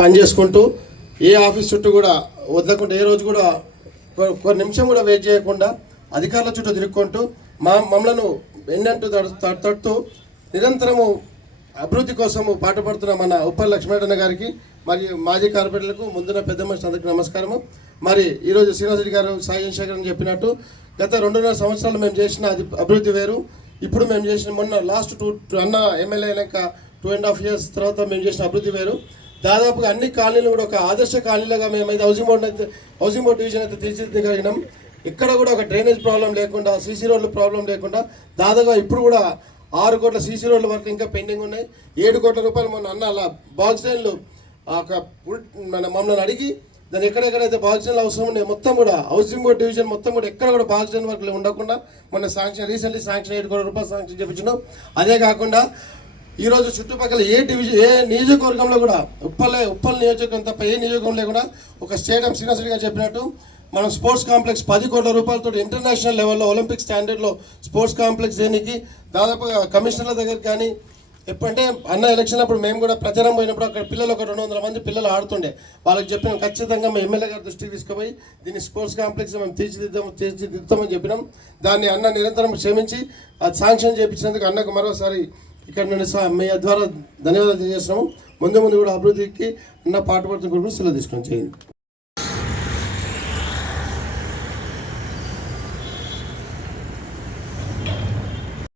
పనిచేసుకుంటూ ఏ office చుట్టూ కూడా వదలకుండా, ఏ రోజు కూడా ఒక నిమిషం కూడా వెయిట్ చేయకుండా అధికారుల చుట్టూ తిరుక్కుంటూ మమ్మలను ఎన్నట్టు తడుతూ నిరంతరము అభివృద్ధి కోసము పాటుపడుతున్న మన ఉప్పల్ లక్ష్మీనారాయణ గారికి మరియు మాజీ కార్పొరేటర్లకు ముందున్న పెద్ద మనిషి అందరికీ నమస్కారము. మరి ఈరోజు శ్రీనివాస్ రెడ్డి గారు, సాయి చంద్రశేఖర్ అని చెప్పినట్టు గత 2.5 సంవత్సరాలు మేము చేసిన అభివృద్ధి వేరు. ఇప్పుడు మేము చేసిన మొన్న లాస్ట్ అన్న ఎమ్మెల్యే అయినాక 2.5 years తర్వాత మేము చేసిన అభివృద్ధి వేరు. దాదాపుగా అన్ని కాలనీలు కూడా ఒక ఆదర్శ కాలనీలుగా మేమైతే హౌసింగ్ బోర్డ్ డివిజన్ అయితే తీర్చిదిద్దగలిగినాం. ఇక్కడ కూడా ఒక డ్రైనేజ్ ప్రాబ్లం లేకుండా, సీసీ రోడ్ల ప్రాబ్లం లేకుండా దాదాపుగా ఇప్పుడు కూడా 6 కోట్ల సీసీ రోడ్ల వరకు ఇంకా పెండింగ్ ఉన్నాయి. 7 కోట్ల రూపాయలు మొన్న అన్న అలా బాక్స్ డ్రైన్లు మమ్మల్ని అడిగి దాన్ని ఎక్కడెక్కడైతే బాక్స్ డ్రైన్లు అవసరం ఉన్నాయి మొత్తం కూడా హౌసింగ్ బోర్డ్ డివిజన్ మొత్తం కూడా ఎక్కడ కూడా బాక్స్ డ్రైన్ వరకు ఉండకుండా మొన్న రీసెంట్లీ శాంక్షన్ 7 కోట్ల రూపాయలు శాంక్షన్ చేయించినాం. అదే కాకుండా ఈరోజు చుట్టుపక్కల ఏ నియోజకవర్గంలో కూడా ఉప్పల్ నియోజకవర్గం తప్ప ఏ నియోజకవర్గం లేకుండా ఒక స్టేడియం శ్రీనివాస్ రెడ్డి గారు చెప్పినట్టు మనం స్పోర్ట్స్ కాంప్లెక్స్ 10 కోట్ల రూపాయలతో ఇంటర్నేషనల్ లెవెల్లో ఒలింపిక్ స్టాండర్డ్లో స్పోర్ట్స్ కాంప్లెక్స్ దేనికి దాదాపుగా కమిషనర్ల దగ్గర కానీ ఎప్పుడంటే అన్న ఎలక్షన్ అప్పుడు మేము కూడా ప్రచారం పోయినప్పుడు అక్కడ పిల్లలు ఒక 200 మంది పిల్లలు ఆడుతుండే. వాళ్ళకి చెప్పినాం ఖచ్చితంగా మేము ఎమ్మెల్యే గారి దృష్టికి తీసుకుపోయి దీన్ని స్పోర్ట్స్ కాంప్లెక్స్ మేము తీర్చిదిద్దామని చెప్పినాం. దాన్ని అన్న నిరంతరం క్షమించి అది శాంక్షన్ చేయించినందుకు అన్నకు మరోసారి ఇక్కడ నుండి మీ ద్వారా ధన్యవాదాలు తెలియజేస్తున్నాము. ముందు కూడా అభివృద్ధికి అన్న పాటుపడుతున్న సెలవు తీసుకొని చేయండి.